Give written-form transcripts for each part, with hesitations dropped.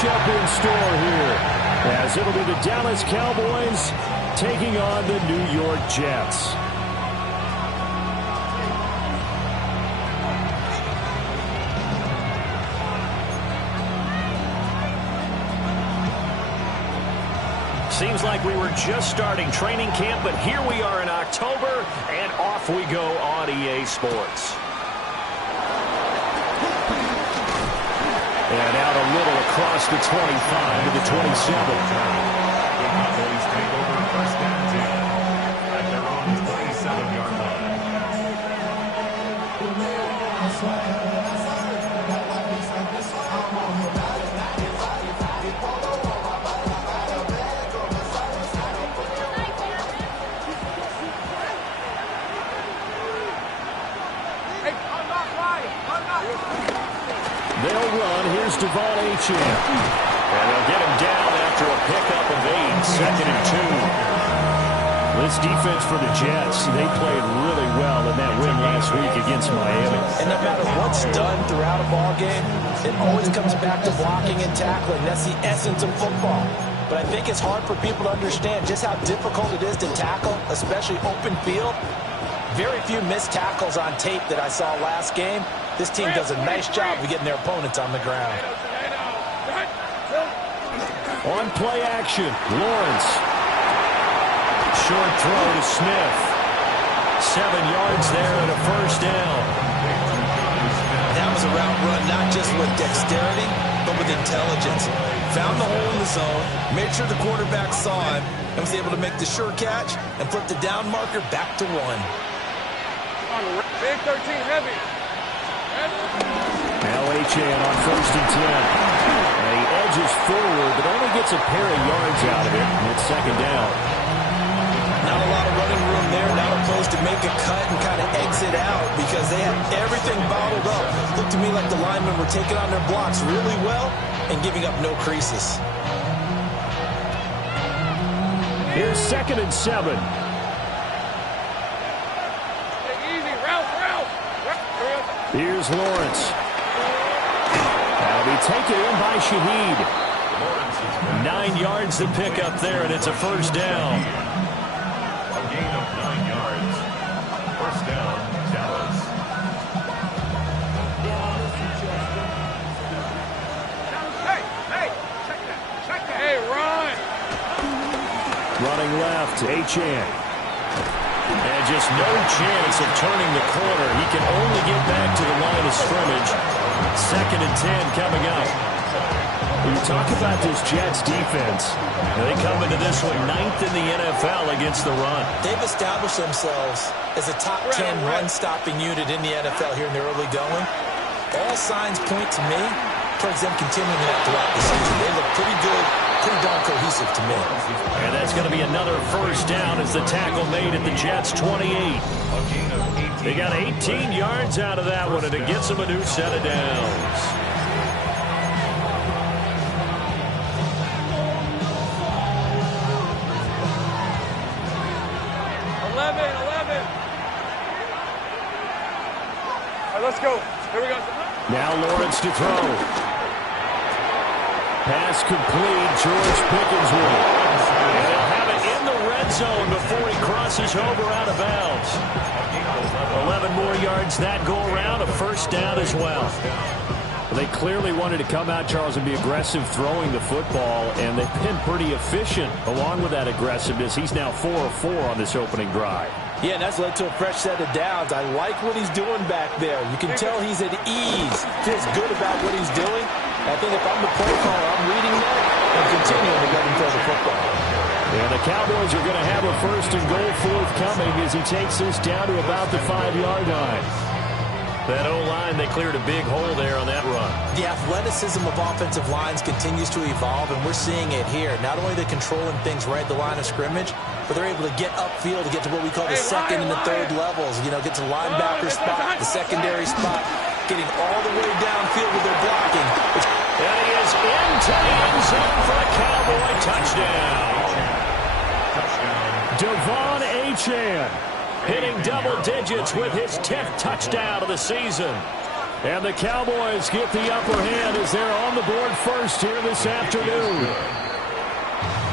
matchup in store here, as it'll be the Dallas Cowboys taking on the New York Jets. Seems like we were just starting training camp, but here we are in October, and off we go on EA Sports. And out a little across the 25 to the 27. Cowboys take over first and 10 at their own 27-yard line. They'll run. Here's Devon Achane. And they'll get him down after a pickup of 8, 2nd and 2. This defense for the Jets, they played really well in that win last week against Miami. And no matter what's done throughout a ball game, it always comes back to blocking and tackling. That's the essence of football. But I think it's hard for people to understand just how difficult it is to tackle, especially open field. Very few missed tackles on tape that I saw last game. This team does a nice job of getting their opponents on the ground. On play action, Lawrence. Short throw to Smith. 7 yards there and a first down. That was a route run not just with dexterity, but with intelligence. Found the hole in the zone, made sure the quarterback saw him, and was able to make the sure catch and flip the down marker back to 1. Big 13 heavy. Now Achane on 1st and 10. And he edges forward, but only gets a pair of yards out of it. And it's 2nd down. Not a lot of running room there. Not opposed to make a cut and kind of exit out because they had everything bottled up. Looked to me like the linemen were taking on their blocks really well and giving up no creases. Here's 2nd and 7. Here's Lawrence. That'll be taken in by Shaheed. 9 yards to pick up there, and it's a first down. A gain of 9 yards. First down, Dallas. Hey, run! Running left, Achane. And just no chance of turning the corner. He can only get back to the line of scrimmage. 2nd and 10 coming up. When you talk about this Jets defense, They come into this one 9th in the NFL against the run. They've established themselves as a top 10 run-stopping unit in the NFL here in the early going. All signs point to me towards them continuing that throughout the season. They look pretty good, pretty darn cohesive to me. And that's going to be another first down as the tackle made at the Jets' 28. They got 18 yards out of that one, and it gets them a new set of downs. Let's go. Here we go. now Lawrence to throw. Pass complete. George Pickens with it. And they'll have it in the red zone before he crosses over out of bounds. 11 more yards that go around, a first down as well. They clearly wanted to come out, Charles, and be aggressive throwing the football, and they've been pretty efficient along with that aggressiveness. He's now 4 of 4 on this opening drive. Yeah, and that's led to a fresh set of downs. I like what he's doing back there. You can tell he's at ease, feels good about what he's doing. I think if I'm the play caller, I'm reading that and continuing to let him throw the football. And the Cowboys are going to have a first and goal forthcoming as he takes this down to about the 5-yard line. That O-line, they cleared a big hole there on that run. The athleticism of offensive lines continues to evolve, and we're seeing it here. Not only are they controlling things right at the line of scrimmage, but they're able to get upfield to get to what we call the second and the third levels. You know, get to the linebacker spot, the secondary spot, getting all the way downfield with their blocking. And he is into the end zone for a Cowboy touchdown. Devon Achane hitting double digits with his 10th touchdown of the season. And the Cowboys get the upper hand as they're on the board first here this afternoon.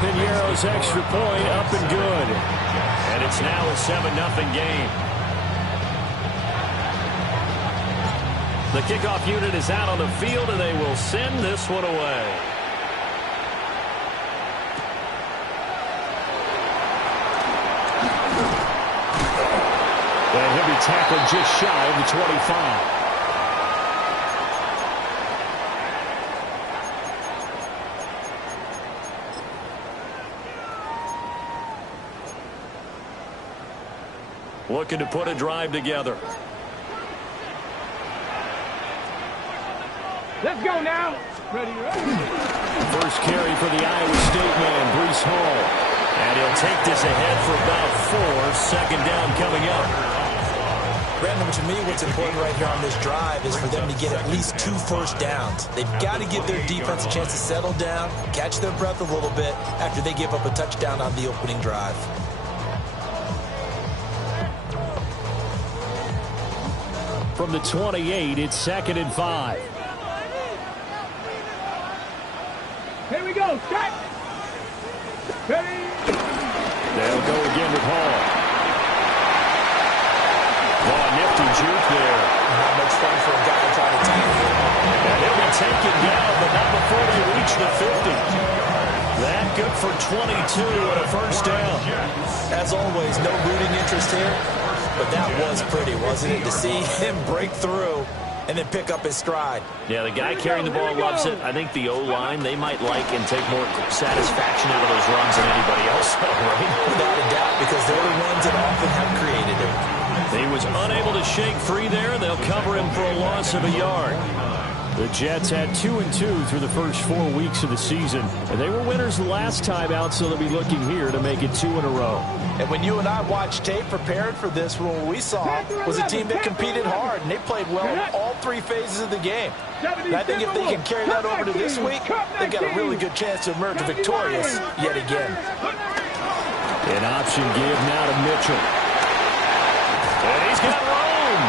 Piñeiro's extra point up and good. And it's now a 7-0 game. The kickoff unit is out on the field, and they will send this one away. And he'll be tackled just shy of the 25. Looking to put a drive together. Let's go now. Ready, First carry for the Iowa State man, Breece Hall. And he'll take this ahead for about 4. Second down coming up. Brandon, to me, what's important right here on this drive is for them to get at least 2 first downs. They've got to give their defense a chance to settle down, catch their breath a little bit after they give up a touchdown on the opening drive. From the 28, it's 2nd and 5. Here we go. Start. Ready. They'll go again with Hall. Oh, a nifty juke there. Not much fun for a guy trying to tackle. And he'll be taken down, but not before they reach the 50. That good for 22 and a first down. As always, no rooting interest here, but that was pretty, wasn't it? To see him break through and then pick up his stride. Yeah, the guy carrying the ball loves it. I think the O-line, they might like and take more satisfaction out of those runs than anybody else, right? Without a doubt, because they're the ones that often have created it. He was unable to shake free there. They'll cover him for a loss of a yard. The Jets had 2-2 through the first 4 weeks of the season. And they were winners the last time out, so they'll be looking here to make it 2 in a row. And when you and I watched tape prepared for this, what we saw was a team that competed hard, and they played well in all 3 phases of the game. And I think if they can carry that over to this week, they've got a really good chance to emerge victorious yet again. An option give now to Mitchell. And he's got room.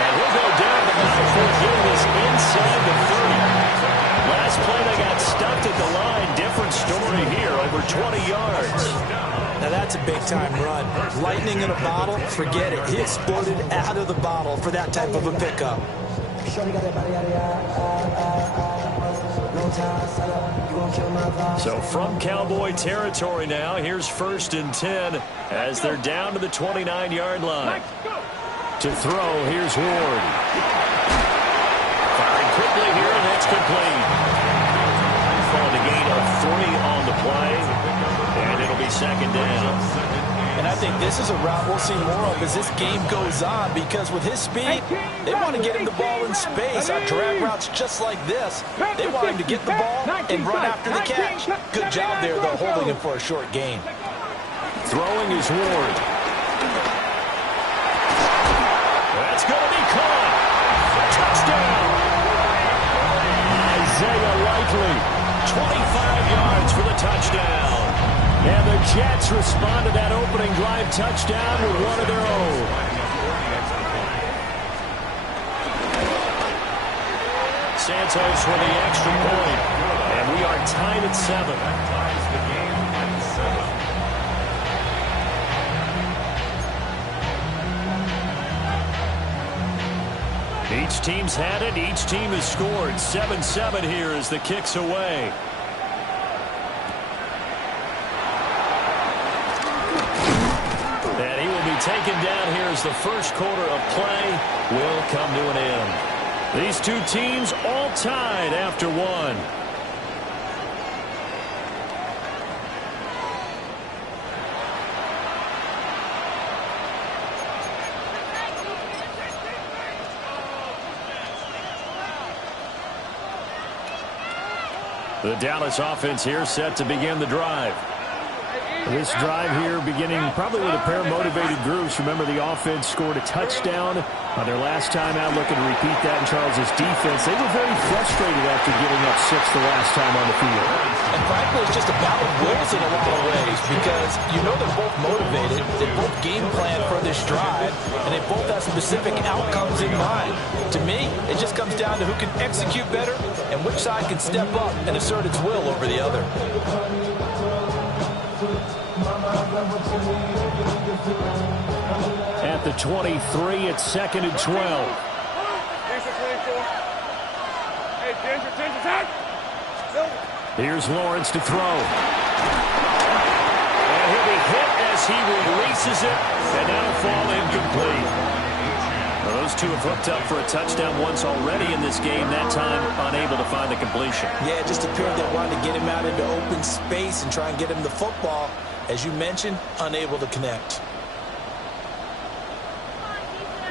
And he'll go down the backfield, getting this inside the 30. Last play, they got stuck at the line. Different story here, over 20 yards. Now that's a big-time run. Lightning in a bottle, forget it. He exploded out of the bottle for that type of a pickup. So from Cowboy territory now, here's 1st and 10 as they're down to the 29-yard line. To throw, here's Ward. Firing quickly here, and that's complete. Following a gain of 3 on the play, and it'll be 2nd down. And I think this is a route we'll see more of as this game goes on, because with his speed, they want to get him the ball in space on drag routes just like this. They want him to get the ball and run after the catch. Good job there, though, holding him for a short gain. Throwing is Ward. That's going to be caught. Touchdown. Isaiah Likely. 25 yards for the touchdown. And the Jets respond to that opening drive touchdown with one of their own. Santos for the extra point. And we are tied at 7. Each team's had it. Each team has scored. 7-7 here as the kick's away. And he will be taken down here as the first quarter of play will come to an end. These two teams all tied after 1. The Dallas offense here set to begin the drive. This drive here beginning probably with a pair of motivated groups. Remember, the offense scored a touchdown on their last time out, looking to repeat that in Charles's defense. They were very frustrated after giving up 6 the last time on the field. And frankly, it's just a battle of wills in a lot of ways because you know they're both motivated, they both game plan for this drive, and they both have specific outcomes in mind. To me, it just comes down to who can execute better and which side can step up and assert its will over the other. At the 23, it's 2nd and 12. Hey, Ginger, time. Here's Lawrence to throw. And he'll be hit as he releases it, and that'll fall incomplete. Well, those two have hooked up for a touchdown once already in this game, that time unable to find the completion. Yeah, it just appeared they wanted to get him out into open space and try and get him the football. As you mentioned, unable to connect.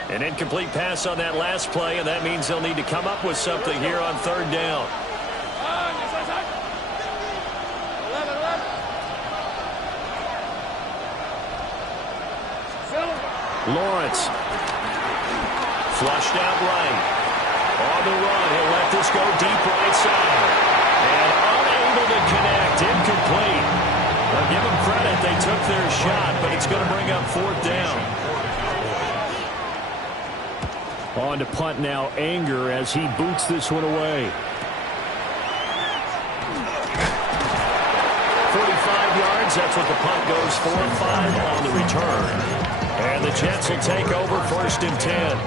An incomplete pass on that last play, and that means they'll need to come up with something here on 3rd down. Lawrence. Flushed out right. On the run, he'll let this go deep right side. And unable to connect, incomplete. Well, give them credit, they took their shot, but it's going to bring up 4th down. On to punt now, Anger, as he boots this one away. 45 yards, that's what the punt goes for. 5 on the return. And the Jets will take over 1st and 10.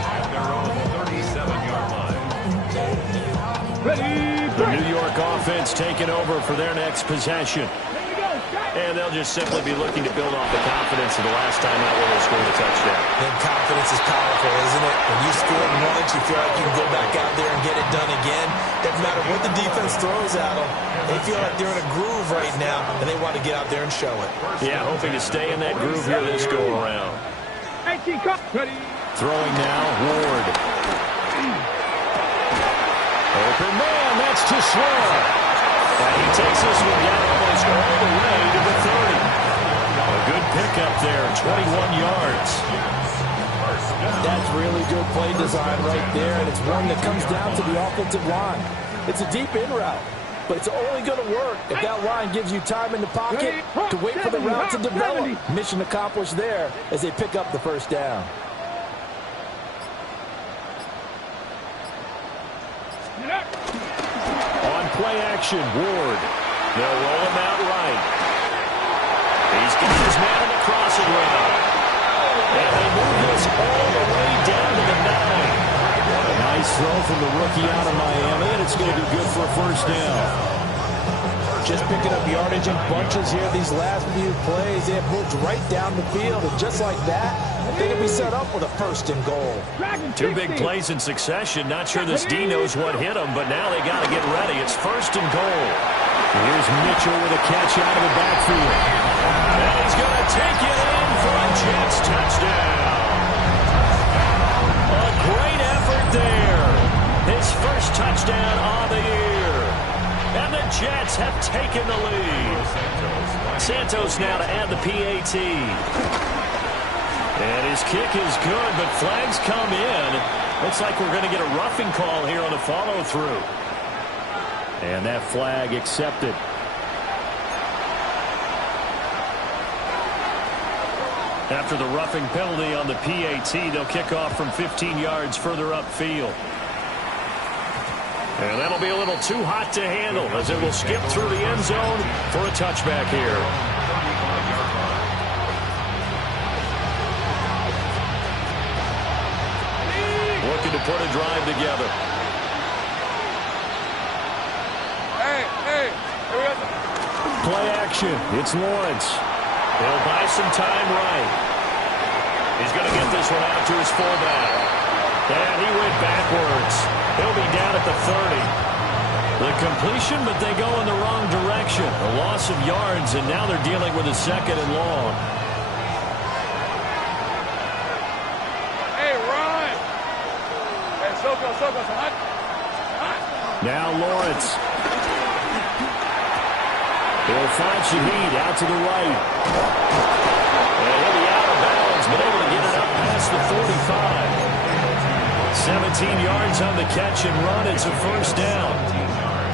At their own 37-yard line. Ready, The New York offense taking over for their next possession. And they'll just simply be looking to build off the confidence of the last time out when they scored a touchdown. And confidence is powerful, isn't it? When you score once, you feel like you can go back out there and get it done again. Doesn't matter what the defense throws at them. They feel like they're in a groove right now, and they want to get out there and show it. Yeah, hoping to stay in that groove here this go-around. ready. Throwing now, Ward. Open man, that's too slow. And he takes this one down almost all the way to the 30. A good pickup there, 21 yards. That's really good play design right there, and it's one that comes down to the offensive line. It's a deep in route, but it's only going to work if that line gives you time in the pocket to wait for the route to develop. Mission accomplished there as they pick up the 1st down. On play action, Ward. They'll roll him out right. He's got his man in the crossing route. And they move this all the way down to the 9. A nice throw from the rookie out of Miami, and it's going to be good for a 1st down. Just picking up yardage in bunches here these last few plays. They have moved right down the field, and just like that, they can be set up with a 1st and goal. 2 big plays in succession. Not sure this D knows what hit him, but now they got to get ready. It's 1st and goal. Here's Mitchell with a catch out of the backfield. And he's going to take it in for a Jets touchdown. A great effort there. His 1st touchdown on the year. And the Jets have taken the lead. Santos now to add the PAT. And his kick is good, but flags come in. Looks like we're going to get a roughing call here on the follow-through. And that flag accepted. After the roughing penalty on the PAT, they'll kick off from 15 yards further upfield. And that'll be a little too hot to handle as it will skip through the end zone for a touchback here. Looking to put a drive together. Play action. It's Lawrence. He'll buy some time right. He's going to get this one out to his fullback. And he went backwards. He'll be down at the 30. The completion, but they go in the wrong direction. A loss of yards, and now they're dealing with a 2nd and long. Hey, run! Hey, Soko, hot. Now Lawrence. He'll find Shaheed out to the right. And he'll be out of bounds, but able to get it up past the 45. 17 yards on the catch and run. It's a first down.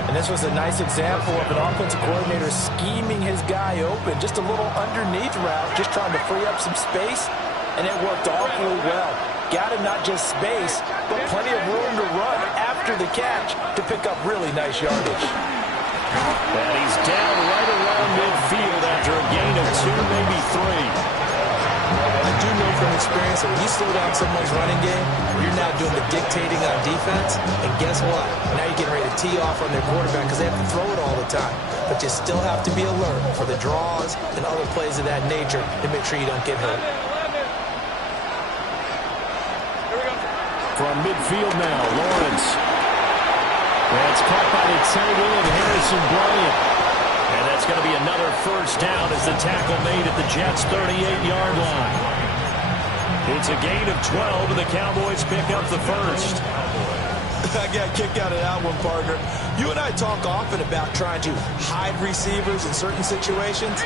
And this was a nice example of an offensive coordinator scheming his guy open. Just a little underneath route, just trying to free up some space, and it worked awfully well. Got him not just space, but plenty of room to run after the catch to pick up really nice yardage. And he's down right around midfield after a gain of 2, maybe 3. I do know from experience that when you slow down someone's running game, you're now doing the dictating on defense, and guess what? Now you're getting ready to tee off on their quarterback because they have to throw it all the time. But you still have to be alert for the draws and other plays of that nature to make sure you don't get hurt. From midfield now, Lawrence. That's caught by the tight end, Harrison Bryant. And that's going to be another first down as the tackle made at the Jets' 38-yard line. It's a gain of 12, and the Cowboys pick up the first. I got a kick out of that one, partner. You and I talk often about trying to hide receivers in certain situations,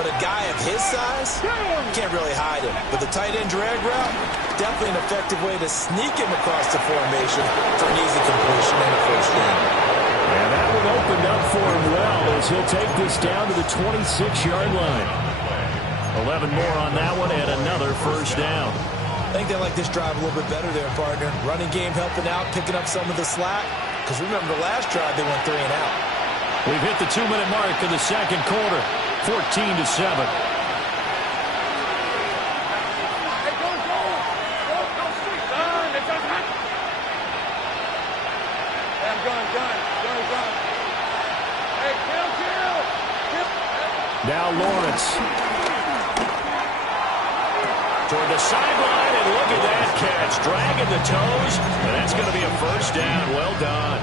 but a guy of his size, can't really hide him. But the tight end drag route, definitely an effective way to sneak him across the formation for an easy completion and a first down. And that one opened up for him well as he'll take this down to the 26-yard line. 11 more on that one and another first down. I think they like this drive a little bit better there, partner. Running game helping out, picking up some of the slack. Because remember, the last drive, they went 3 and out. We've hit the 2-minute mark in the second quarter, 14-7. Now Lawrence. Toward the sideline, and look at that catch. Dragging the toes, and that's going to be a first down. Well done.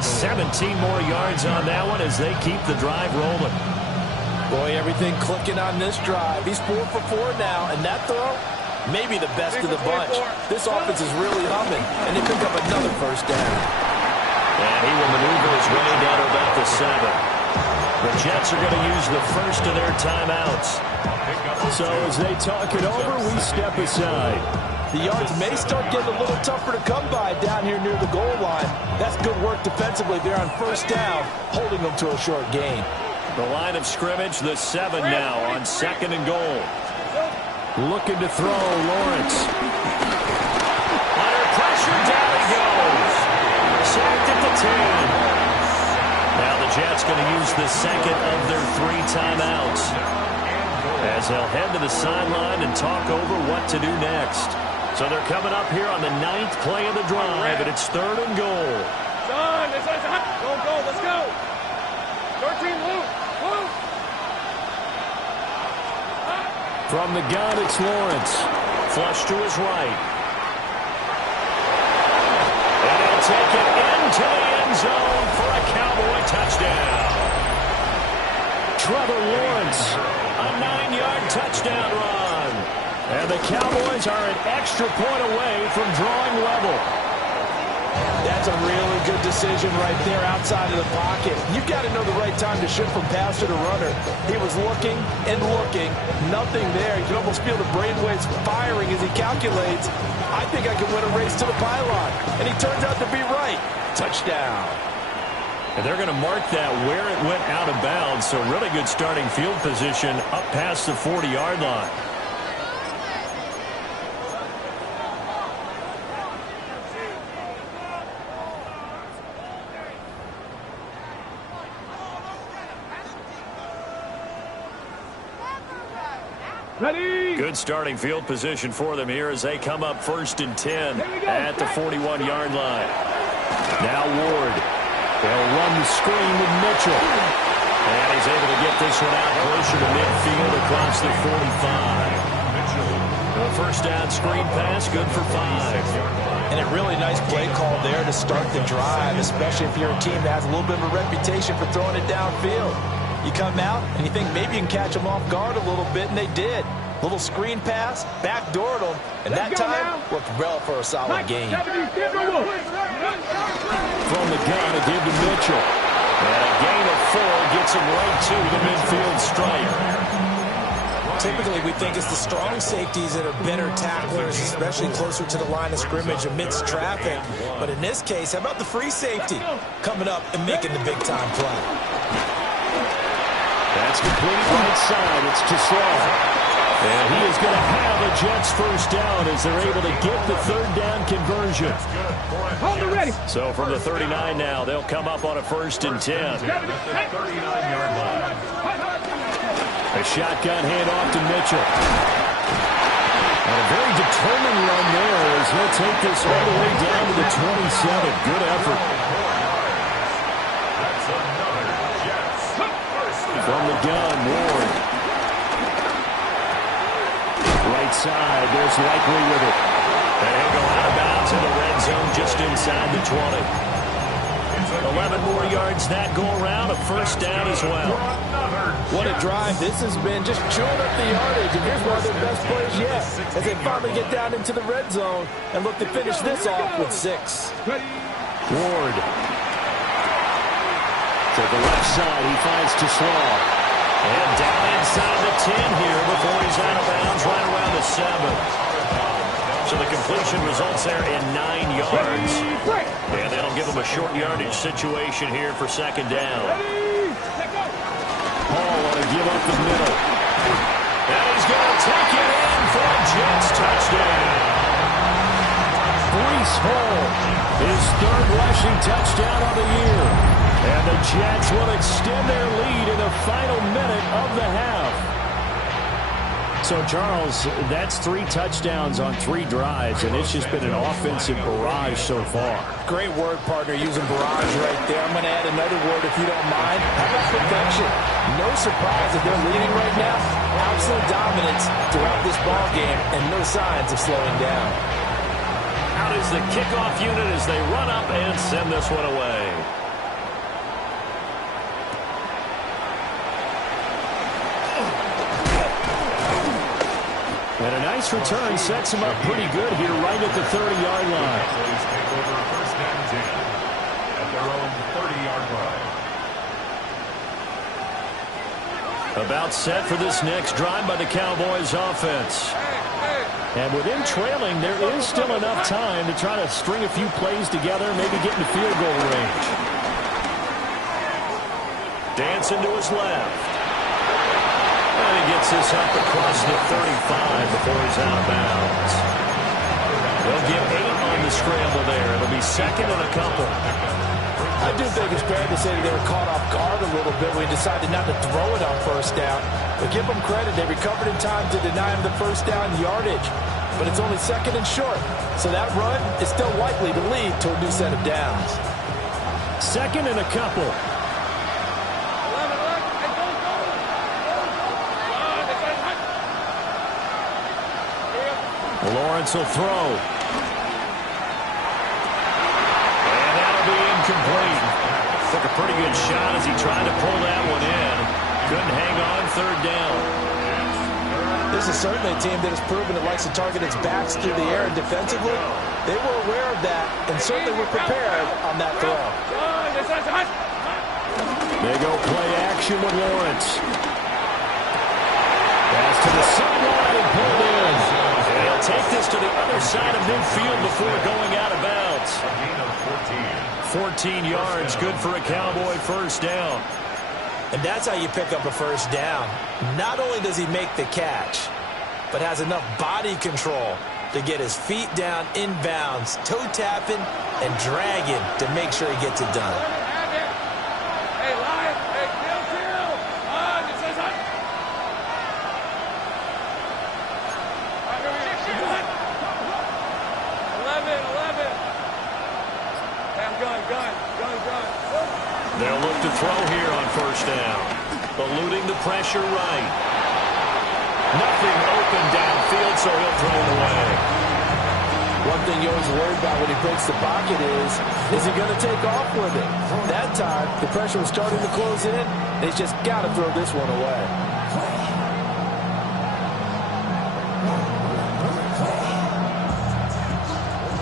17 more yards on that one as they keep the drive rolling. Boy, everything clicking on this drive. He's 4 for 4 now, and that throw, maybe the best of the bunch. This offense is really humming, and they pick up another first down. And he will maneuver his way down to about the 7. The Jets are going to use the first of their timeouts. So as they talk it over, we step aside. The yards may start getting a little tougher to come by down here near the goal line. That's good work defensively there on first down, holding them to a short gain. The line of scrimmage, the 7 now on 2nd and goal. Looking to throw, Lawrence. Under pressure, down he goes. Sacked at the 10. Now the Jets going to use the second of their 3 timeouts as they'll head to the sideline and talk over what to do next. So they're coming up here on the 9th play of the drive, and it's 3rd and goal. Go, let's go. 13, Luke. From the gun, it's Lawrence. Flush to his right. And he'll take it into the end zone for a Cowboy touchdown. Trevor Lawrence. A 9-yard touchdown run. And the Cowboys are an extra point away from drawing level. That's a really good decision right there outside of the pocket. You've got to know the right time to shift from passer to runner. He was looking and looking. Nothing there. You can almost feel the brainwaves firing as he calculates. I think I can win a race to the pylon. And he turns out to be right. Touchdown. And they're going to mark that where it went out of bounds. So really good starting field position up past the 40-yard line. Ready? Good starting field position for them here as they come up 1st and 10 at the 41-yard line. Now Ward. They'll run the screen with Mitchell. And he's able to get this one out closer to midfield across the 45. A first down screen pass, good for 5. And a really nice play call there to start the drive, especially if you're a team that has a little bit of a reputation for throwing it downfield. You come out and you think maybe you can catch them off guard a little bit, and they did. Little screen pass, backdoored them, and that time worked well for a solid gain. From the gun, a give to Mitchell. And a gain of 4 gets gets him right to the midfield stripe. Typically, we think it's the strong safeties that are better tacklers, especially closer to the line of scrimmage amidst traffic. But in this case, how about the free safety coming up and making the big-time play? That's complete right side. It's TeSlaa. And he is going to have a Jets first down as they're able to get the third down conversion. Hold it ready. So from the 39 now, they'll come up on a 1st and 10. 39-yard line. A shotgun handoff to Mitchell. And a very determined run there as he'll take this all the way down to the 27. Good effort. That's another Jets first down. From the gun, Ward. Right side, there's Likely with it. And he'll go out of bounds in the red zone just inside the 20. 11 more yards that go around, a first down as well. What a drive this has been, just chewing up the yardage. And here's one of their best plays yet as they finally get down into the red zone and look to finish this off with 6. Ward. To the left side, he finds TeSlaa. And down inside the 10 here before he's out of bounds right around the 7. So the completion results there in 9 yards. And that'll give him a short yardage situation here for 2nd down. Hall want to give up the middle. And he's going to take it in for a Jets touchdown. Breece Hall, his 3rd rushing touchdown of the year. And the Jets will extend their lead in the final minute of the half. So, Charles, that's 3 touchdowns on 3 drives, and it's just been an offensive barrage so far. Great word, partner, using barrage right there. I'm going to add another word if you don't mind. How about perfection? No surprise that they're leading right now. Absolute dominance throughout this ball game and no signs of slowing down. Out is the kickoff unit as they run up and send this one away. And a nice return sets him up pretty good here right at the 30-yard line. Please take over 1st and 10 at their own 30-yard line. About set for this next drive by the Cowboys offense. And with him trailing, there is still enough time to try to string a few plays together, maybe get into field goal range. Dancing to his left. And he gets this up across the 35 before he's out of bounds. They'll give 8 on the scramble there. It'll be 2nd and a couple. I do think it's fair to say that they were caught off guard a little bit when he decided not to throw it on 1st down. But give them credit. They recovered in time to deny him the 1st down yardage. But it's only 2nd and short. So that run is still likely to lead to a new set of downs. 2nd and a couple. Lawrence will throw. And that'll be incomplete. Took a pretty good shot as he tried to pull that one in. Couldn't hang on 3rd down. This is certainly a team that has proven it likes to target its backs through the air, and defensively, they were aware of that and certainly were prepared on that throw. They go play action with Lawrence. Pass to the sideline and pulled in. And he'll take this to the other side of midfield before going out of bounds. A gain of 14. 14 yards, good for a Cowboy 1st down. And that's how you pick up a 1st down. Not only does he make the catch, but has enough body control to get his feet down inbounds, toe tapping and dragging to make sure he gets it done. Hey, Lion. Hey, kill. This is hot. 11. Hey, I'm gun. They'll look to throw here on 1st down. Eluding the pressure right. Nothing open downfield, so he'll throw it away. One thing you always worry about when he breaks the pocket is he going to take off with it? That time, the pressure was starting to close in, and he's just got to throw this one away.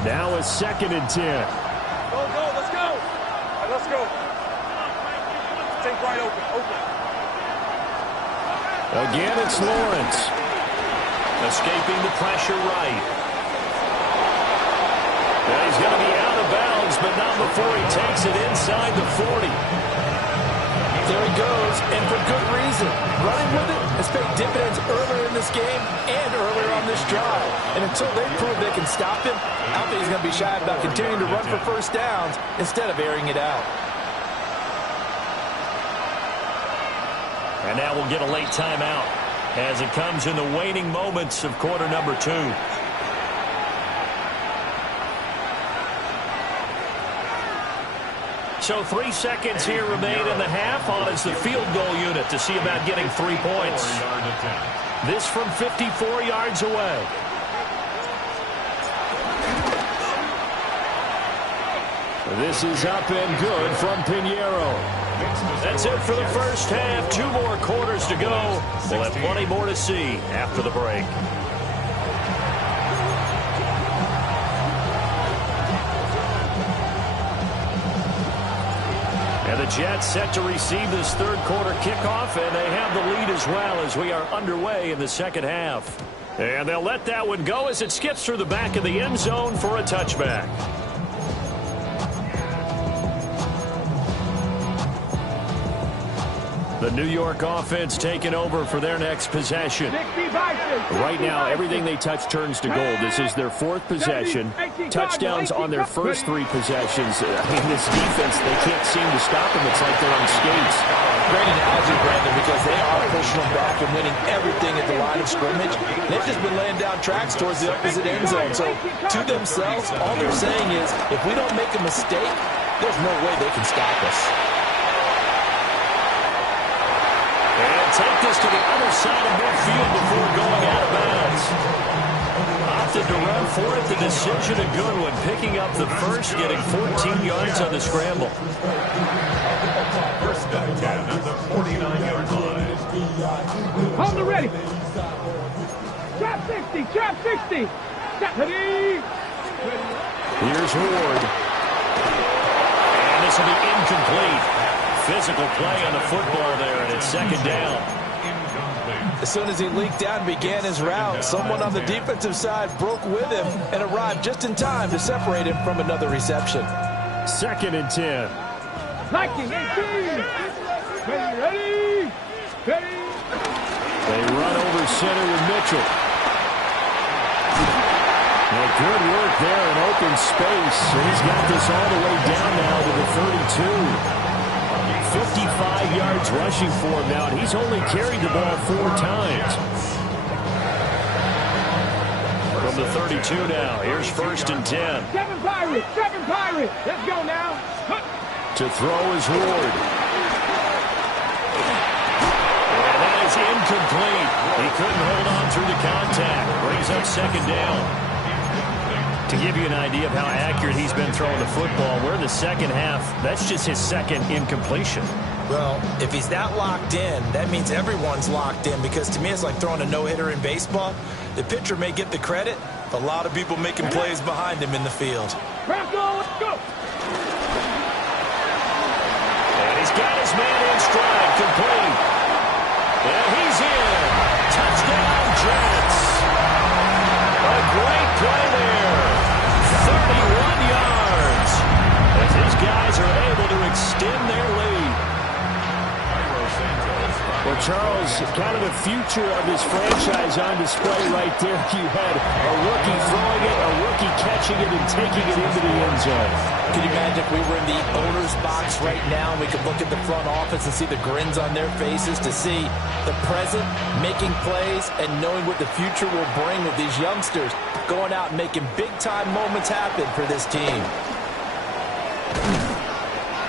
Now a 2nd and 10. Go. Let's go. Let's go. think right open. Again, it's Lawrence. Escaping the pressure right. Now he's going to be out of bounds, but not before he takes it inside the 40. There he goes, and for good reason. Running with it has paid dividends earlier in this game and earlier on this drive. And until they prove they can stop him, I don't think he's going to be shy about continuing to run for first downs instead of airing it out. And now we'll get a late timeout as it comes in the waning moments of quarter number 2. So 3 seconds here remain in the half. On is the field goal unit to see about getting 3 points. This from 54 yards away. This is up and good from Pinheiro. That's it for the first half. 2 more quarters to go. We'll have plenty more to see after the break. And the Jets set to receive this third quarter kickoff, and they have the lead as well as we are underway in the second half. And they'll let that one go as it skips through the back of the end zone for a touchback. The New York offense taking over for their next possession. Right now, everything they touch turns to gold. This is their 4th possession. Touchdowns on their first 3 possessions. I mean, this defense, they can't seem to stop them. It's like they're on skates. Great analogy, Brandon, because they are pushing them back and winning everything at the line of scrimmage. They've just been laying down tracks towards the opposite end zone. So, to themselves, all they're saying is, if we don't make a mistake, there's no way they can stop us. Take this to the other side of midfield before going out of bounds. Opted to run for it. The decision a good one. Picking up the first, getting 14 yards on the scramble. First and 10 at the 49-yard line. Hold it ready. Trap 60. Trap 60. Ready. Here's Ward. And this will be incomplete. Physical play on the football there, and it's second down. As soon as he leaked out and began his route, someone on the defensive side broke with him and arrived just in time to separate him from another reception. 2nd and 10. Liking 18. Ready. They run over center with Mitchell. Well, good work there in open space. And he's got this all the way down now to the 32. 55 yards rushing for him now, and he's only carried the ball 4 times. From the 32 now, here's 1st and 10. 7 Pirates. Let's go now. To throw is Ward. And that is incomplete. He couldn't hold on through the contact. Brings up second down. To give you an idea of how accurate he's been throwing the football, we're in the second half. That's just his 2nd incompletion. Well, if he's that locked in, that means everyone's locked in, because to me it's like throwing a no-hitter in baseball. The pitcher may get the credit, but a lot of people making plays behind him in the field. Let's go. And he's got his man in stride, complete. And he's in. Touchdown, Jets. A great play there. 31 yards. As these guys are able to extend their lead. Well, Charles, kind of the future of this franchise on display right there. You had a rookie throwing it, a rookie catching it, and taking it into the end zone. Can you imagine if we were in the owner's box right now and we could look at the front office and see the grins on their faces, to see the present making plays and knowing what the future will bring with these youngsters going out and making big-time moments happen for this team.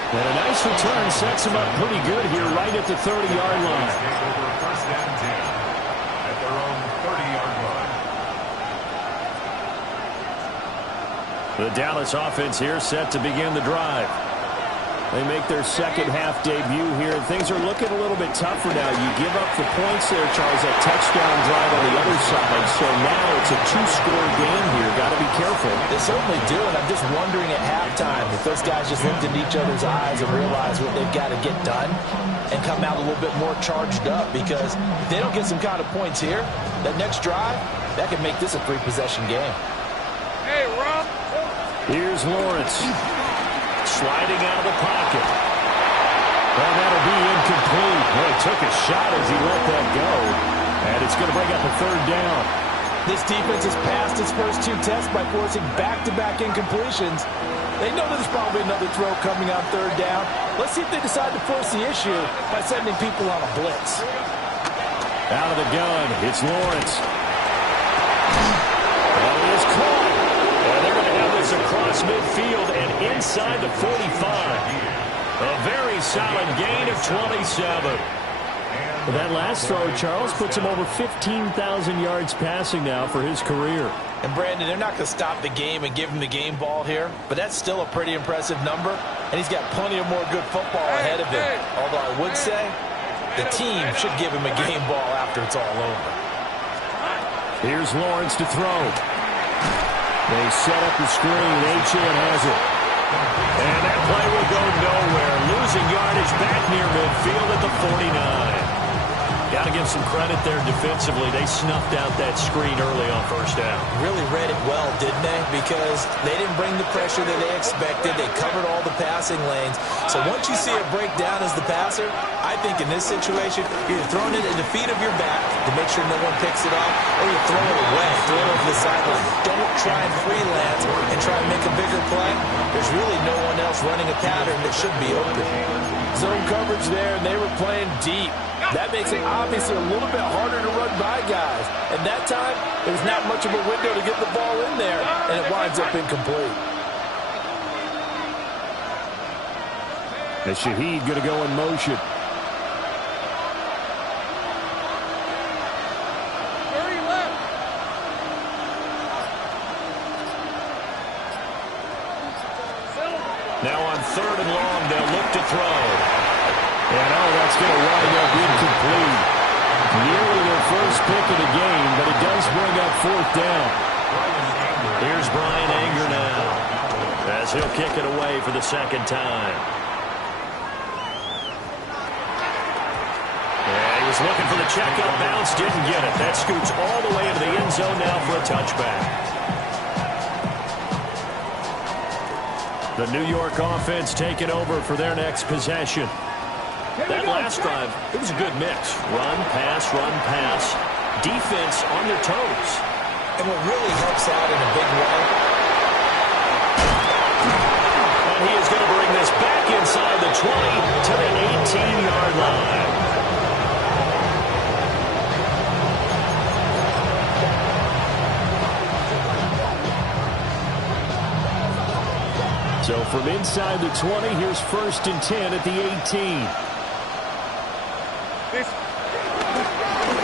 And a nice return sets him up pretty good here right at the 30-yard line. Take over 1st and 10 at their own 30-yard line. The Dallas offense here set to begin the drive. They make their second half debut here. Things are looking a little bit tougher now. You give up the points there, Charles, that touchdown drive on the other side. So now it's a two-score game here. Got to be careful. They certainly do, and I'm just wondering at halftime if those guys just looked into each other's eyes and realized what they've got to get done and come out a little bit more charged up, because if they don't get some kind of points here, that next drive, that could make this a three-possession game. Hey, Rob. Here's Lawrence. Sliding out of the pocket. Well, that'll be incomplete. Well, he took a shot as he let that go. And it's going to bring up a third down. This defense has passed its first two tests by forcing back-to-back incompletions. They know there's probably another throw coming on third down. Let's see if they decide to force the issue by sending people on a blitz. Out of the gun, it's Lawrence. Well, he is caught. And they're going to have this across midfield and inside the 45. A very solid gain of 27. That last throw, Charles, puts him over 15,000 yards passing now for his career. And, Brandon, they're not going to stop the game and give him the game ball here, but that's still a pretty impressive number, and he's got plenty of more good football ahead of him. Although I would say the team should give him a game ball after it's all over. Here's Lawrence to throw. They set up the screen. Achane has it. And that play will go nowhere. Losing yardage back near midfield at the 49. Got to give some credit there defensively. They snuffed out that screen early on first down. Really read it well, didn't they? Because they didn't bring the pressure that they expected. They covered all the passing lanes. So once you see a breakdown as the passer, I think in this situation, you're throwing it at the feet of your back to make sure no one picks it off, or you throw it away, throw it over the sideline. Don't try and freelance and try and make a bigger play. There's really no one else running a pattern that should be open. Zone coverage there, and they were playing deep. That makes it obviously a little bit harder to run by guys. And that time, there's not much of a window to get the ball in there, and it winds up incomplete. And Shaheed going to go in motion. 30 left. Now on third and long, they'll look to throw. And that's going to wind up incomplete. Nearly their first pick of the game, but it does bring up fourth down. Here's Bryan Anger now, as he'll kick it away for the second time. Yeah, he was looking for the checkup bounce, didn't get it. That scoots all the way into the end zone now for a touchback. The New York offense taking over for their next possession. That last drive, it was a good mix. Run, pass, defense on their toes. And what really helps out in a big way. And he is going to bring this back inside the 20 to the 18-yard line. So from inside the 20, here's 1st and 10 at the 18.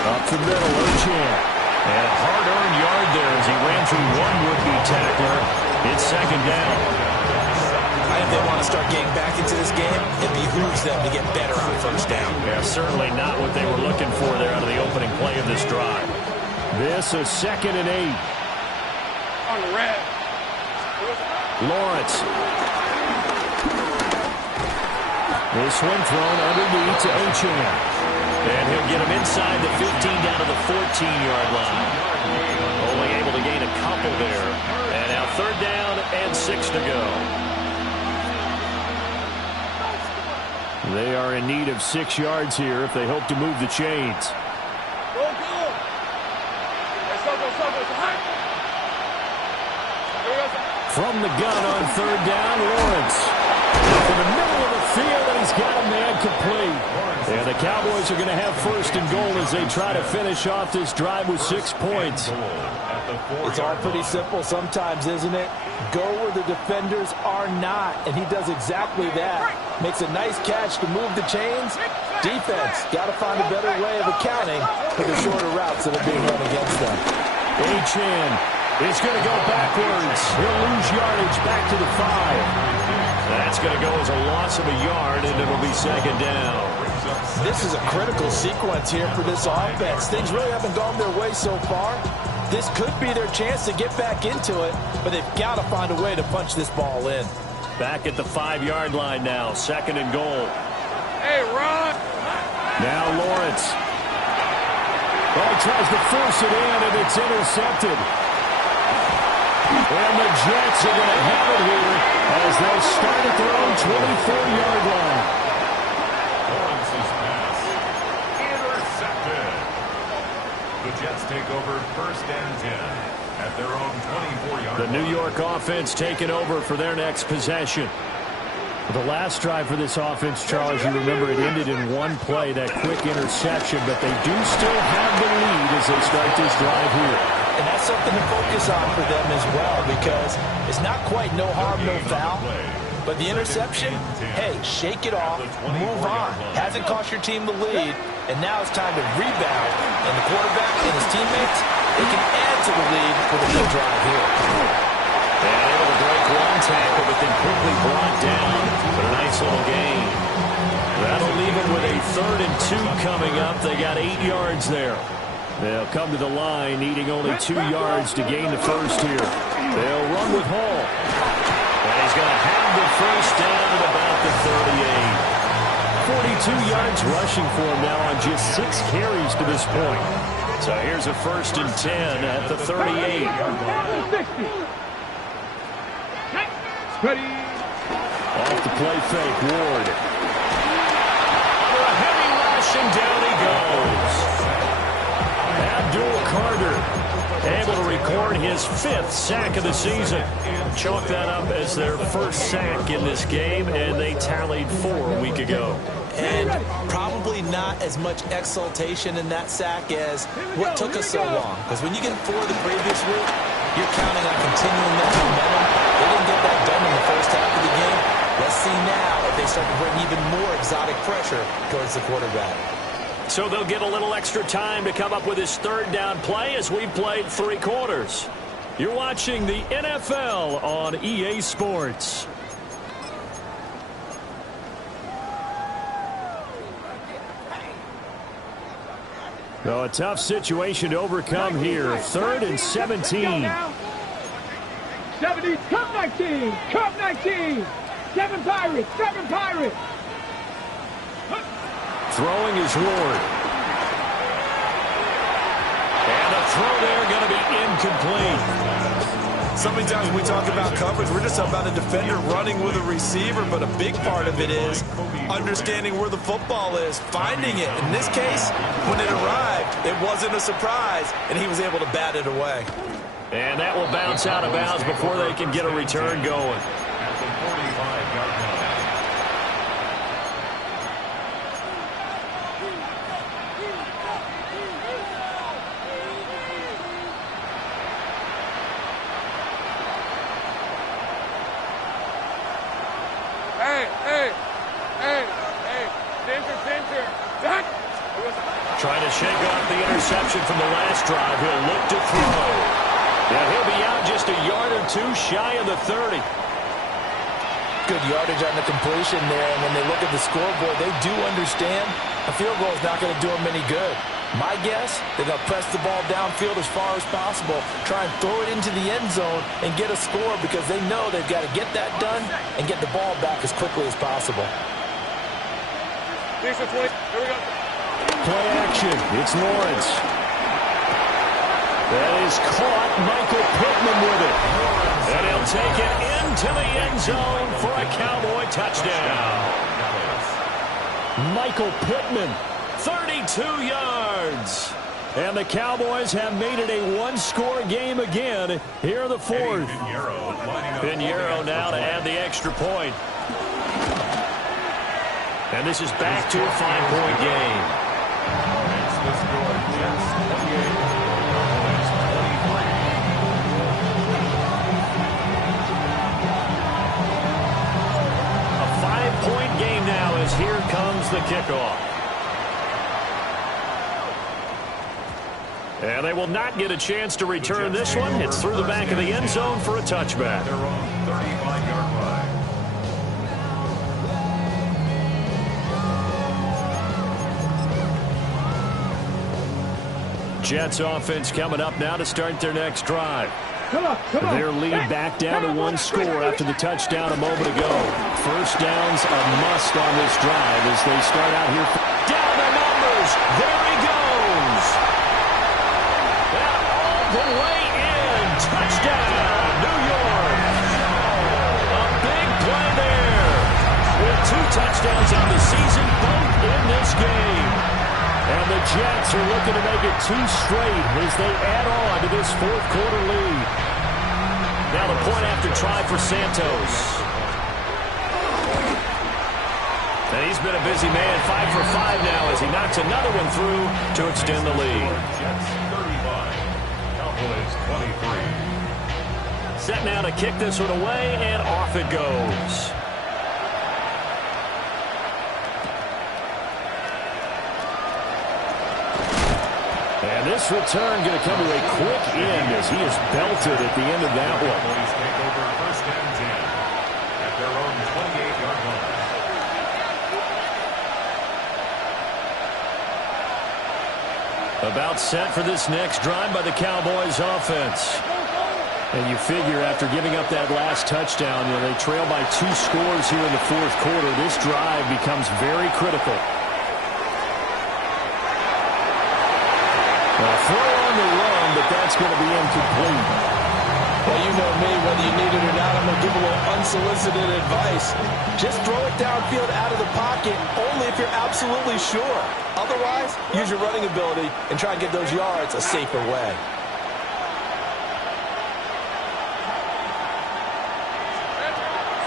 Up the middle, Achane. And a hard-earned yard there as he ran through one would-be tackler. It's second down. If they want to start getting back into this game, it behooves them to get better on first down. Yeah, certainly not what they were looking for there out of the opening play of this drive. This is 2nd and 8. On the red. Lawrence. This one thrown underneath to Achane. And he'll get him inside the 15 down to the 14-yard line. Only able to gain a couple there. And now 3rd down and 6 to go. They are in need of 6 yards here if they hope to move the chains. Go, go. Let's go. From the gun on 3rd down, Lawrence. In the middle of the field, and he's got a man complete. And the Cowboys are going to have 1st and goal as they try to finish off this drive with 6 points. It's all pretty simple sometimes, isn't it? Go where the defenders are not, and he does exactly that. Makes a nice catch to move the chains. Defense, got to find a better way of accounting for the shorter routes that are being run against them. Achane is going to go backwards. He'll lose yardage back to the 5. That's going to go as a loss of a yard, and it'll be second down. This is a critical sequence here for this offense. Things really haven't gone their way so far. This could be their chance to get back into it, but they've got to find a way to punch this ball in. Back at the 5-yard line now, second and goal. Hey, run! Now Lawrence. Oh, he tries to force it in, and it's intercepted. And the Jets are going to have it here as they start at their own 24-yard line. Lawrence's pass intercepted. The Jets take over first and 10 at their own 24-yard line. The New York offense taking over for their next possession. The last drive for this offense, Charles, you remember it ended in one play, that quick interception, but they do still have the lead as they start this drive here. And that's something to focus on for them as well, because it's not quite no harm, no foul. But the interception, hey, shake it off, move on. Hasn't cost your team the lead, and now it's time to rebound. And the quarterback and his teammates, they can add to the lead with a good drive here. And able to break one tackle, but then quickly brought down for a nice little gain. That'll leave them with a 3rd and 2 coming up. They got 8 yards there. They'll come to the line, needing only 2 yards to gain the first here. They'll run with Hall. And he's going to have the first down at about the 38. 42 yards rushing for him now on just 6 carries to this point. So here's a 1st and 10 at the 38. Ready. Off the play fake, Ward. Under a heavy rush, and down he goes. Abdul Carter able to record his 5th sack of the season. Chalk that up as their first sack in this game, and they tallied 4 a week ago. And probably not as much exultation in that sack as what took us so long. Because when you get 4 the previous week, you're counting on continuing that momentum. They didn't get that done in the first half of the game. Let's see now if they start to bring even more exotic pressure towards the quarterback. So they'll get a little extra time to come up with his 3rd down play as we played 3 quarters. You're watching the NFL on EA Sports. So a tough situation to overcome here. 3rd and 17. 70, Cup 19, Cup 19. 7 Pirates, 7 Pirates. Throwing is Ward. And a throw there going to be incomplete. So many times when we talk about coverage, we're just talking about a defender running with a receiver, but a big part of it is understanding where the football is, finding it. In this case, when it arrived, it wasn't a surprise, and he was able to bat it away. And that will bounce out of bounds before they can get a return going. At the 45-yard line. Trying to shake off the interception from the last drive. He'll look to throw. And he'll be out just a yard or 2 shy of the 30. Good yardage on the completion there, and when they look at the scoreboard, they do understand a field goal is not going to do them any good. My guess, they're going to press the ball downfield as far as possible, try and throw it into the end zone and get a score because they know they've got to get that done and get the ball back as quickly as possible. Here we go. Play action. It's Lawrence. That is caught. Michael Pittman with it. And he'll take it into the end zone for a Cowboy touchdown. Michael Pittman. 32 yards. And the Cowboys have made it a 1-score game again here in the 4th. Pinheiro now to add the extra point. And this is back to a 5-point game. It's the score, Jets 28, Cowboys 23. A 5-point game now as here comes the kickoff. And they will not get a chance to return this one. It's through the back of the end zone for a touchback. Their own 35-yard line. Jets offense coming up now to start their next drive. Their lead back down to 1 score after the touchdown a moment ago. First down's a must on this drive as they start out here. Down the numbers. There he goes. And all the way in. Touchdown, New York. A big play there. With 2 touchdowns on the season, both in this game. And the Jets are looking to make it 2 straight as they add on to this 4th quarter lead. Now the point after try for Santos. And he's been a busy man, 5 for 5 now as he knocks another one through to extend the lead. Jets 35, Cowboys 23. Set now to kick this one away, and off it goes. And this return going to come to a quick end as he is belted at the end of that one. Cowboys take over first and 10 at their own 28-yard line. About set for this next drive by the Cowboys offense. And you figure after giving up that last touchdown, they trail by 2 scores here in the 4th quarter. This drive becomes very critical. A throw on the run, but that's going to be incomplete. Well, you know me, whether you need it or not, I'm going to give a little unsolicited advice. Just throw it downfield out of the pocket, only if you're absolutely sure. Otherwise, use your running ability and try and get those yards a safer way.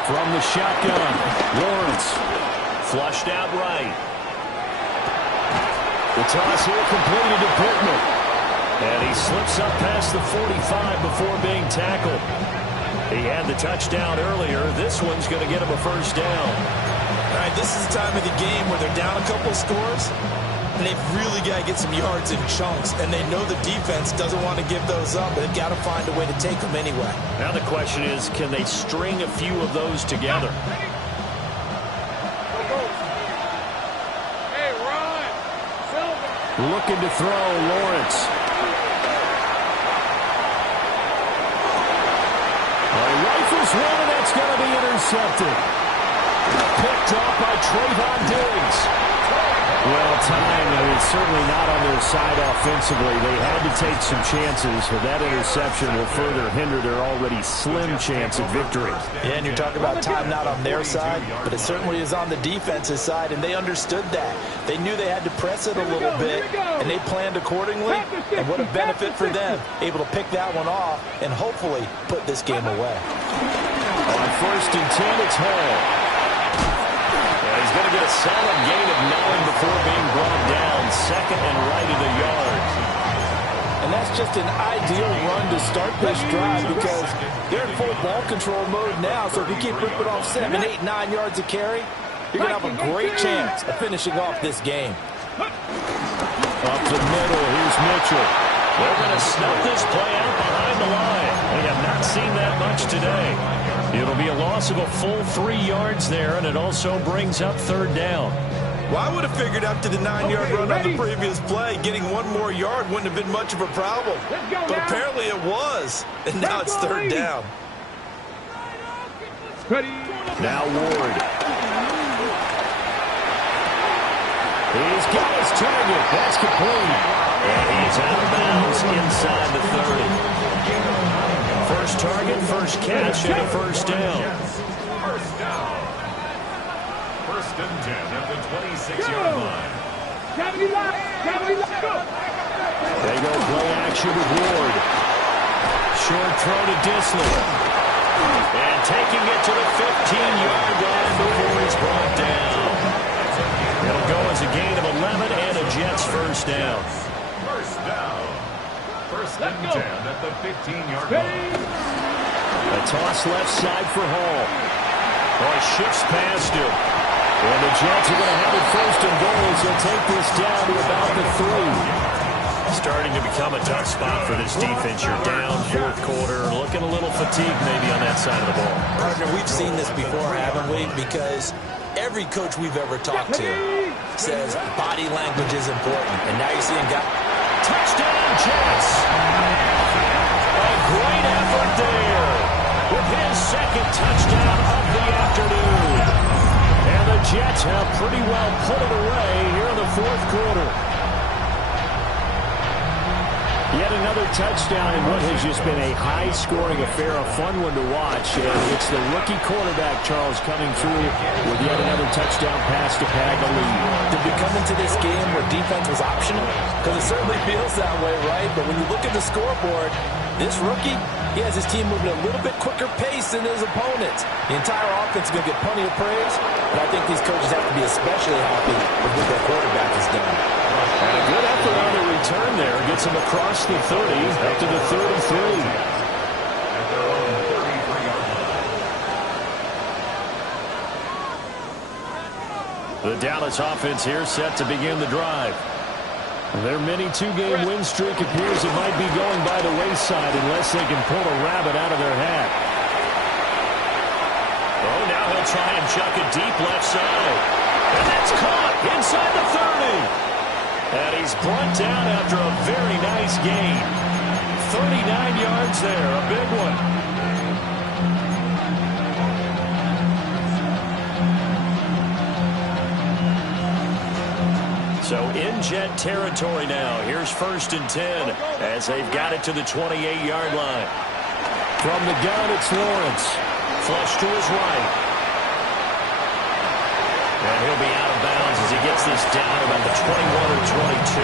From the shotgun, Lawrence. Flushed out right. The toss here completed to Pittman. And he slips up past the 45 before being tackled. He had the touchdown earlier. This one's going to get him a first down. All right, this is the time of the game where they're down a couple of scores, and they've really got to get some yards in chunks, and they know the defense doesn't want to give those up. They've got to find a way to take them anyway. Now the question is, can they string a few of those together? Looking to throw, Lawrence. Rifles one, and that's going to be intercepted. Picked off by Trayvon Diggs. Well, time is certainly not on their side offensively. They had to take some chances, but that interception will further hinder their already slim chance of victory. Yeah, and you're talking about time not on their side, but it certainly is on the defense's side, and they understood that. They knew they had to press it a little bit, and they planned accordingly, and what a benefit for them, able to pick that one off and hopefully put this game away. On 1st and 10, it's Hall. He's going to get a solid gain of 9 before being brought down. 2nd and right of the yard. And that's just an ideal run to start this drive because they're in full ball control mode now. So if you keep ripping off 7, 8, 9 yards of carry, you're going to have a great chance of finishing off this game. Up the middle, here's Mitchell. They're going to snuff this play out behind the line. We have not seen that much today. It'll be a loss of a full 3 yards there, and it also brings up 3rd down. Well, I would have figured after the 9-yard run on the previous play, getting 1 more yard wouldn't have been much of a problem. But apparently it was, and now it's 3rd down. Now Ward. He's got his target. That's complete. And he's out of bounds inside the 30. First target, first catch, and a first down. First down. 1st and 10 at the 26-yard line. They go play action with Ward. Short throw to Dissly. And taking it to the 15-yard line before he's brought down. It'll go as a gain of 11 and a Jets first down. First down. 1st and 10 at the 15-yard line. A toss left side for Hall. Oh, shifts past him. And the Jets are going to have it 1st and goal as they'll take this down to about the 3. Starting to become a tough spot for this defense. You're down 4th quarter, looking a little fatigued maybe on that side of the ball. Partner, we've seen this before, haven't we? Because every coach we've ever talked to says body language is important. And now you're seeing guys. touchdown, Jets. A great effort there with his second touchdown of the afternoon. And the Jets have pretty well put it away here in the fourth quarter. Yet another touchdown in what has just been a high-scoring affair, a fun one to watch. And it's the rookie quarterback, Charles, coming through with yet another touchdown pass to pad the lead. Did we come into this game where defense was optional? Because it certainly feels that way, right? But when you look at the scoreboard, this rookie, he has his team moving a little bit quicker pace than his opponents. The entire offense is going to get plenty of praise, but I think these coaches have to be especially happy with what their quarterback has done. And a good effort on the return there. Gets him across the 30, up to the 33. At their own 33-yard line. The Dallas offense here set to begin the drive. Their mini two-game win streak appears it might be going by the wayside unless they can pull a rabbit out of their hat. Oh, now he'll try and chuck it deep left side. And that's caught inside the 30. And he's brought down after a very nice gain. 39 yards there, a big one. So in Jet territory now. Here's 1st and 10 as they've got it to the 28-yard line. From the gun, it's Lawrence. Flush to his right. And he'll be out of bounds as he gets this down about the 21 or 22.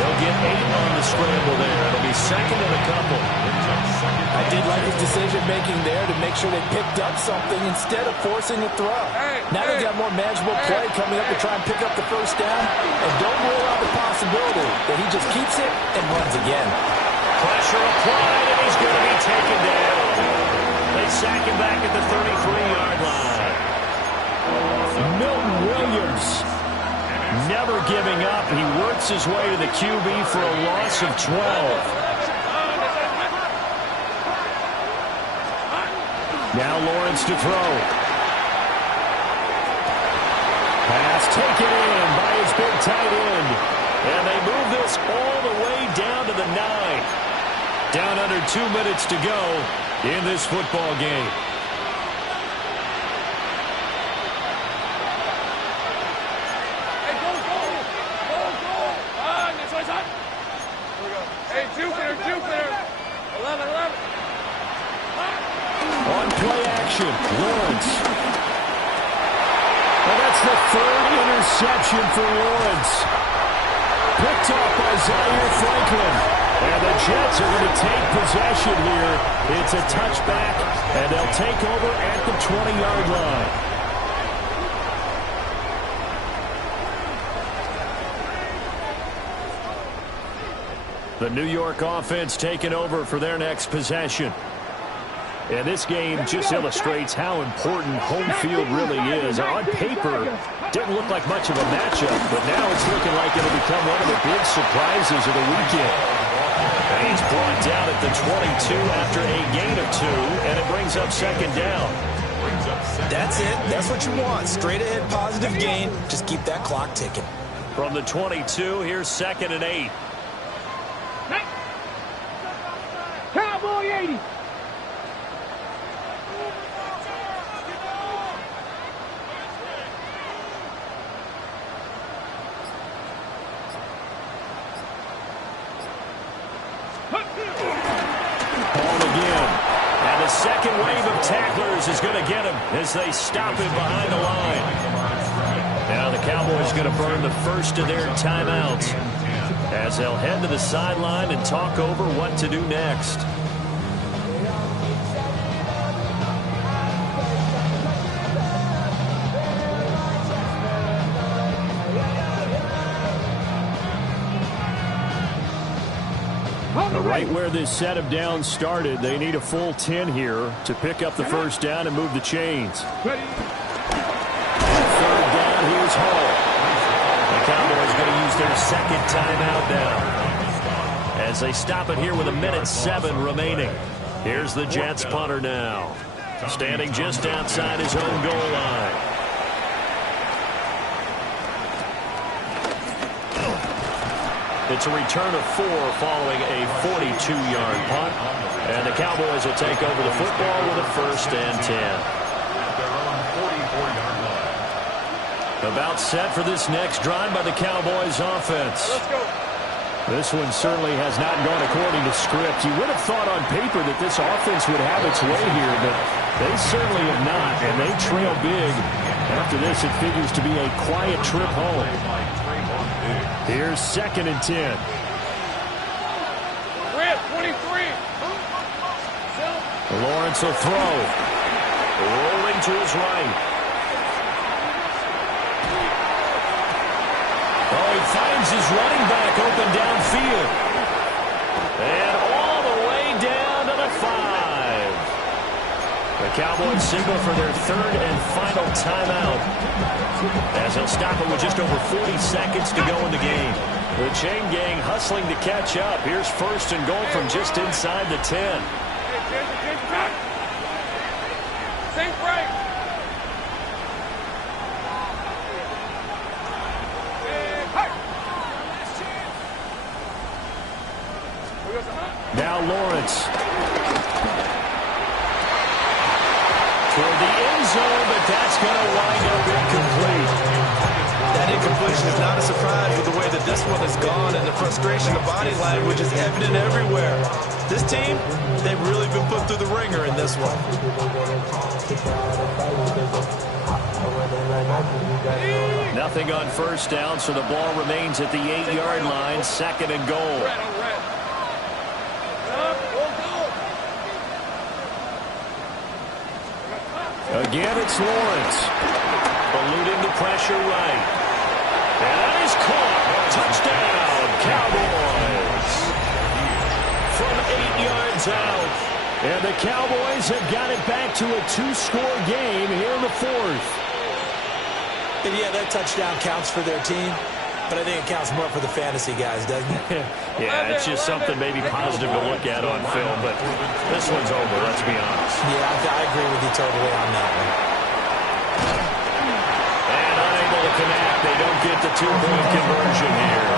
They'll get 8 on the scramble there. It'll be second and a couple. I did like his decision-making there to make sure they picked up something instead of forcing a throw. Now they've got more manageable play coming up to try and pick up the first down. And don't rule out the possibility that he just keeps it and runs again. Pressure applied, and he's going to be taken down. They sack him back at the 33-yard line. Milton Williams, never giving up. He works his way to the QB for a loss of 12. Now Lawrence to throw. Pass taken in by his big tight end. And they move this all the way down to the 9. Down under 2 minutes to go in this football game. Hey, Jupiter, 11. On play action, Lawrence. And that's the 3rd interception for Lawrence. Picked off by Zaire Franklin. And the Jets are going to take possession here. It's a touchback, and they'll take over at the 20-yard line. The New York offense taking over for their next possession. And this game just illustrates how important home field really is. On paper, didn't look like much of a matchup, but now it's looking like it'll become one of the big surprises of the weekend. And he's brought down at the 22 after a gain of 2, and it brings up 2nd down. That's it. That's what you want. Straight ahead positive gain. Just keep that clock ticking. From the 22, here's 2nd and 8. Cowboy 80. Ball again. And the second wave of tacklers is going to get him as they stop him behind the line. Now the Cowboys going to burn the first of their timeouts as they'll head to the sideline and talk over what to do next. Right where this set of downs started, they need a full 10 here to pick up the first down and move the chains. 3rd down, here's Hall. The Cowboys going to use their 2nd timeout now as they stop it here with 1:07 remaining. Here's the Jets punter now, standing just outside his own goal line. It's a return of 4 following a 42-yard punt. And the Cowboys will take over the football with a 1st and 10. At their own 44-yard line. About set for this next drive by the Cowboys offense. Let's go. This one certainly has not gone according to script. You would have thought on paper that this offense would have its way here, but they certainly have not, and they trail big. After this, it figures to be a quiet trip home. Here's 2nd and 10. Red 23. Lawrence will throw. Rolling to his right. Oh, he finds his running back open downfield. And all the way down to the 5. The Cowboys signal for their 3rd and final timeout, as they'll stop it with just over 40 seconds to go in the game. The chain gang hustling to catch up. Here's 1st and goal from just inside the 10. Think right. Now Lawrence. Toward the end zone, but that's going to wind up incomplete. That incompletion is not a surprise with the way that this one has gone, and the frustration of body language is evident everywhere. This team, they've really been put through the ringer in this one. Nothing on 1st down, so the ball remains at the 8-yard line, 2nd and goal. Again, it's Lawrence. Eluding the pressure right. And that is caught. Touchdown, Cowboys. From 8 yards out. And the Cowboys have got it back to a 2-score game here in the 4th. And yeah, that touchdown counts for their team, but I think it counts more for the fantasy guys, doesn't it? Yeah, it's just something maybe positive to look at on film, but this one's over, let's be honest. Yeah, I agree with you totally on that one. And unable to connect. They don't get the 2-point conversion here.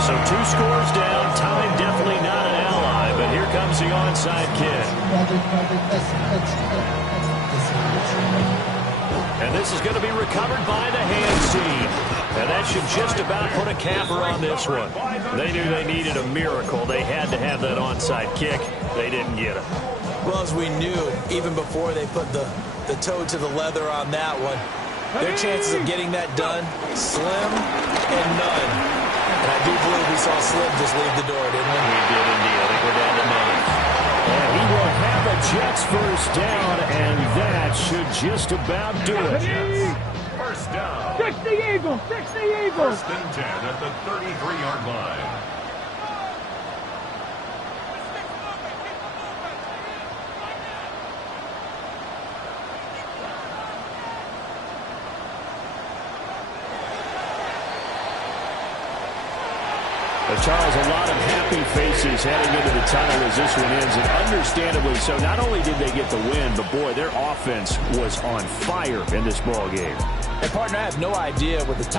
So 2 scores down. Time definitely not an ally, but here comes the onside kick. And this is going to be recovered by the hands team. And that should just about put a capper on this one. They knew they needed a miracle. They had to have that onside kick. They didn't get it. Well, as we knew, even before they put the toe to the leather on that one, their chances of getting that done, slim and none. And I do believe we saw Slim just leave the door, didn't we? We did indeed. I think we're down to none. And he will have a Jets 1st down, and that should just about do it. 1st down. 60 Eagles. 60 Eagles. 1st and 10 at the 33-yard line. Charles, a lot of happy faces heading into the tunnel as this one ends, and understandably so. Not only did they get the win, but boy, their offense was on fire in this ball game. And partner, I have no idea what the top